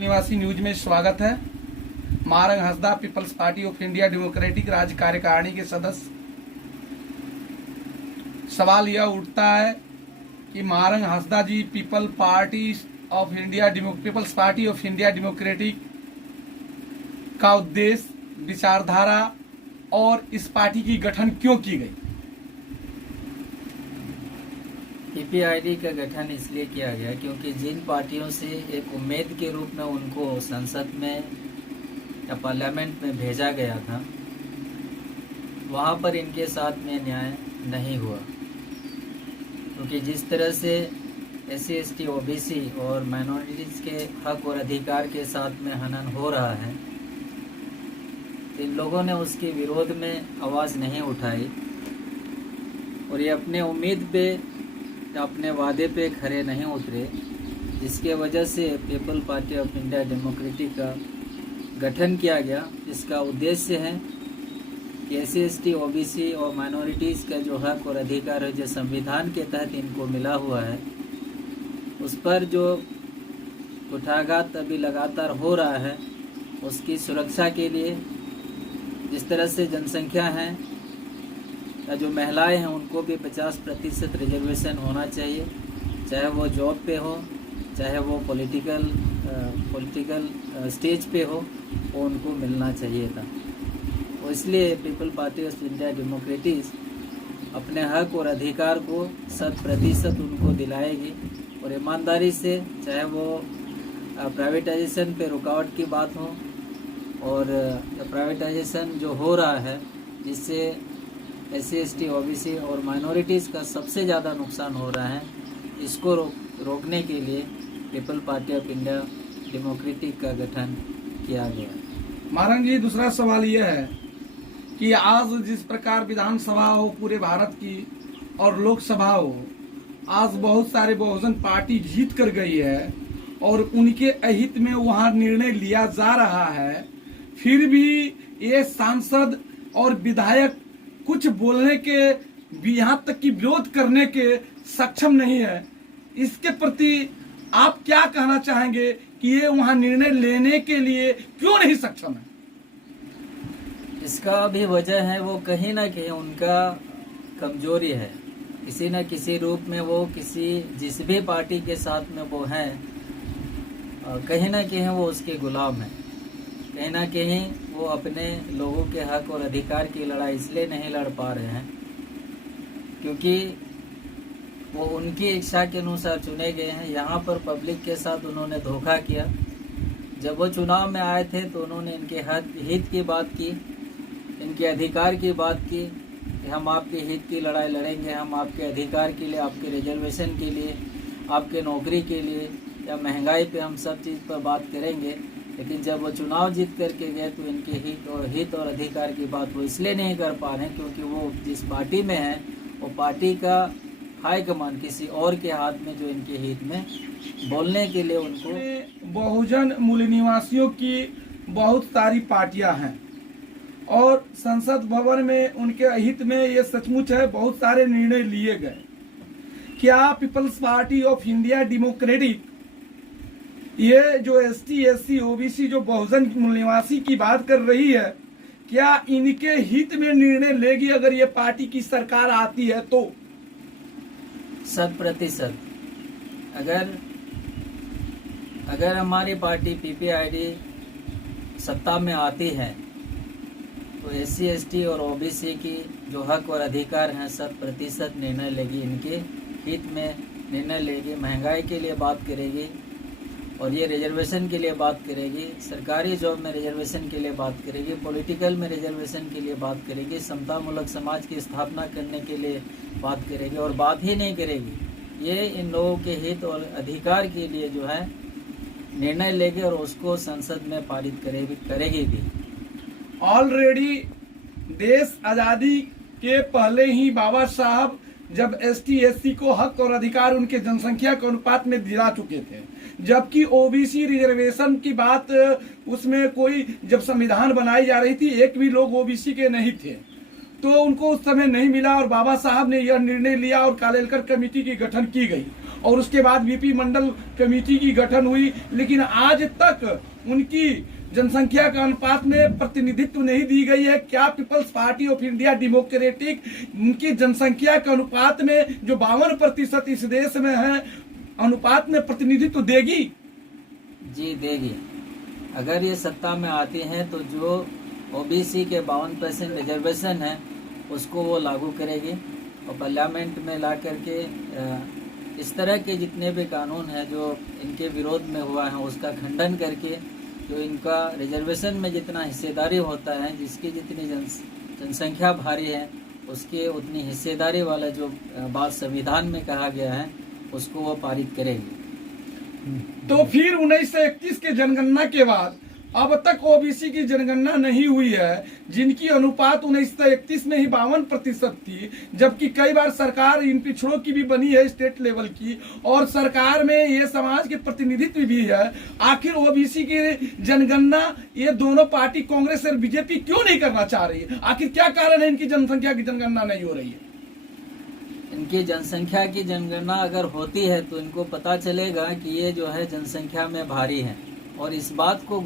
निवासी न्यूज में स्वागत है। Marang Hansda People's party of India Democratic राज्य कार्यकारिणी के सदस्य। सवाल यह उठता है कि Marang Hansda ji People's party of India Democratic का उद्देश्य, विचारधारा और इस पार्टी की गठन क्यों की गई? पीपीआईडी का गठन इसलिए किया गया क्योंकि जिन पार्टियों से एक उम्मीद के रूप में उनको संसद में या पार्लियामेंट में भेजा गया था, वहाँ पर इनके साथ में न्याय नहीं हुआ। क्योंकि जिस तरह से एससी, एसटी, ओबीसी और माइनॉरिटीज़ के हक और अधिकार के साथ में हनन हो रहा है, इन लोगों ने उसके विरोध में आवाज़ नहीं उठाई और ये अपने उम्मीद पे, अपने वादे पे खरे नहीं उतरे, जिसके वजह से people party of India Democratic का गठन किया गया। इसका उद्देश्य है कि एससी, एसटी, ओबीसी और माइनॉरिटीज़ का जो हक और अधिकार है, जो संविधान के तहत इनको मिला हुआ है, उस पर जो कुठाघात अभी लगातार हो रहा है, उसकी सुरक्षा के लिए जिस तरह से जनसंख्या है या जो महिलाएं हैं उनको भी 50% रिजर्वेशन होना चाहिए, चाहे वो जॉब पे हो, चाहे वो पॉलिटिकल स्टेज पे हो, वो उनको मिलना चाहिए था। और इसलिए people party of India democratic अपने हक और अधिकार को 100% उनको दिलाएगी और ईमानदारी से, चाहे वो प्राइवेटाइजेशन पे रुकावट की बात हो और प्राइवेटाइजेशन जो हो रहा है जिससे एससी, एसटी, ओबीसी और माइनॉरिटीज़ का सबसे ज़्यादा नुकसान हो रहा है, इसको रोकने के लिए people party of India Democratic का गठन किया गया। मारंग जी, दूसरा सवाल यह है कि आज जिस प्रकार विधानसभा हो पूरे भारत की और लोकसभा हो, आज बहुत सारे बहुजन पार्टी जीत कर गई है और उनके अहित में वहां निर्णय लिया जा रहा है, फिर भी ये सांसद और विधायक कुछ बोलने के, यहाँ तक कि विरोध करने के सक्षम नहीं है। इसके प्रति आप क्या कहना चाहेंगे कि ये वहां निर्णय लेने के लिए क्यों नहीं सक्षम है? इसका भी वजह है, वो कहीं ना कहीं उनका कमजोरी है। किसी न किसी रूप में वो जिस भी पार्टी के साथ में वो हैं, कहीं ना कहीं वो उसके गुलाम हैं। कहीं ना कहीं वो अपने लोगों के हक और अधिकार की लड़ाई इसलिए नहीं लड़ पा रहे हैं क्योंकि वो उनकी इच्छा के अनुसार चुने गए हैं। यहाँ पर पब्लिक के साथ उन्होंने धोखा किया। जब वो चुनाव में आए थे तो उन्होंने इनके हित की बात की, इनके अधिकार की बात की कि हम आपके हित की लड़ाई लड़ेंगे, हम आपके अधिकार के लिए, आपके रिजर्वेशन के लिए, आपके नौकरी के लिए या महंगाई पे हम सब चीज़ पर बात करेंगे। लेकिन जब वो चुनाव जीत करके गए तो इनके हित और अधिकार की बात वो इसलिए नहीं कर पा रहे हैं क्योंकि वो जिस पार्टी में है वो पार्टी का हाईकमान किसी और के हाथ में, जो इनके हित में बोलने के लिए उनको। बहुजन मूल निवासियों की बहुत सारी पार्टियां हैं और संसद भवन में उनके हित में ये सचमुच है बहुत सारे निर्णय लिए गए। क्या peoples party of India democratic ये जो एसटी, एससी, ओबीसी जो बहुजन मूल निवासी की बात कर रही है, क्या इनके हित में निर्णय लेगी अगर ये पार्टी की सरकार आती है तो? 100%। अगर हमारी पार्टी पीपीआईडी सत्ता में आती है तो एससी, एसटी और ओबीसी की जो हक और अधिकार हैं 100% निर्णय लेगी, इनके हित में निर्णय लेगी, महंगाई के लिए बात करेगी और ये रिजर्वेशन के लिए बात करेगी, सरकारी जॉब में रिजर्वेशन के लिए बात करेगी, पॉलिटिकल में रिजर्वेशन के लिए बात करेगी, समतामूलक समाज की स्थापना करने के लिए बात करेगी और बात ही नहीं करेगी। ये इन लोगों के हित और अधिकार के लिए जो है निर्णय लेगी और उसको संसद में पारित करेगी भी। ऑलरेडी देश आज़ादी के पहले ही बाबा साहब जब एसटी, एससी को हक और अधिकार उनके जनसंख्या के अनुपात में दिला चुके थे, जबकि ओबीसी रिजर्वेशन की बात उसमें कोई, जब संविधान बनाई जा रही थी एक भी लोग ओबीसी के नहीं थे तो उनको उस समय नहीं मिला और बाबा साहब ने यह निर्णय लिया और कालेलकर कमेटी की गठन की गई और उसके बाद बीपी मंडल कमेटी की गठन हुई, लेकिन आज तक उनकी जनसंख्या के अनुपात में प्रतिनिधित्व नहीं दी गई है। क्या peoples party of India democratic उनकी जनसंख्या के अनुपात में जो 52% इस देश में है अनुपात में प्रतिनिधित्व देगी? जी देगी। अगर ये सत्ता में आती हैं तो जो ओबीसी के 52% रिजर्वेशन है उसको वो लागू करेगी और पार्लियामेंट में ला करके इस तरह के जितने भी कानून हैं जो इनके विरोध में हुआ है उसका खंडन करके जो इनका रिजर्वेशन में जितना हिस्सेदारी होता है, जिसकी जितनी जनसंख्या भारी है उसके उतनी हिस्सेदारी वाला जो बात संविधान में कहा गया है उसको वो पारित करेगी। तो फिर 1931 के जनगणना के बाद अब तक ओबीसी की जनगणना नहीं हुई है, जिनकी अनुपात 1931 में ही 52% थी, जबकि कई बार सरकार इन पिछड़ों की भी बनी है स्टेट लेवल की, और सरकार में ये समाज के प्रतिनिधित्व भी है। आखिर ओबीसी की जनगणना ये दोनों पार्टी कांग्रेस और बीजेपी क्यों नहीं करना चाह रही है? आखिर क्या कारण है इनकी जनसंख्या की जनगणना नहीं हो रही है? इनकी जनसंख्या की जनगणना अगर होती है तो इनको पता चलेगा कि ये जो है जनसंख्या में भारी है, और इस बात को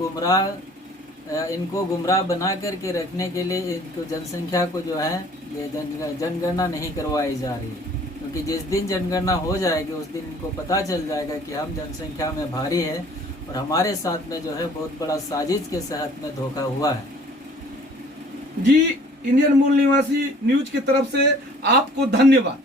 इनको गुमराह बना करके रखने के लिए इनको जनसंख्या को जो है ये जनगणना नहीं करवाई जा रही है। क्योंकि जिस दिन जनगणना हो जाएगी उस दिन इनको पता चल जाएगा कि हम जनसंख्या में भारी है और हमारे साथ में जो है बहुत बड़ा साजिश के तहत में धोखा हुआ है। जी, इंडियन मूल निवासी न्यूज की तरफ से आपको धन्यवाद।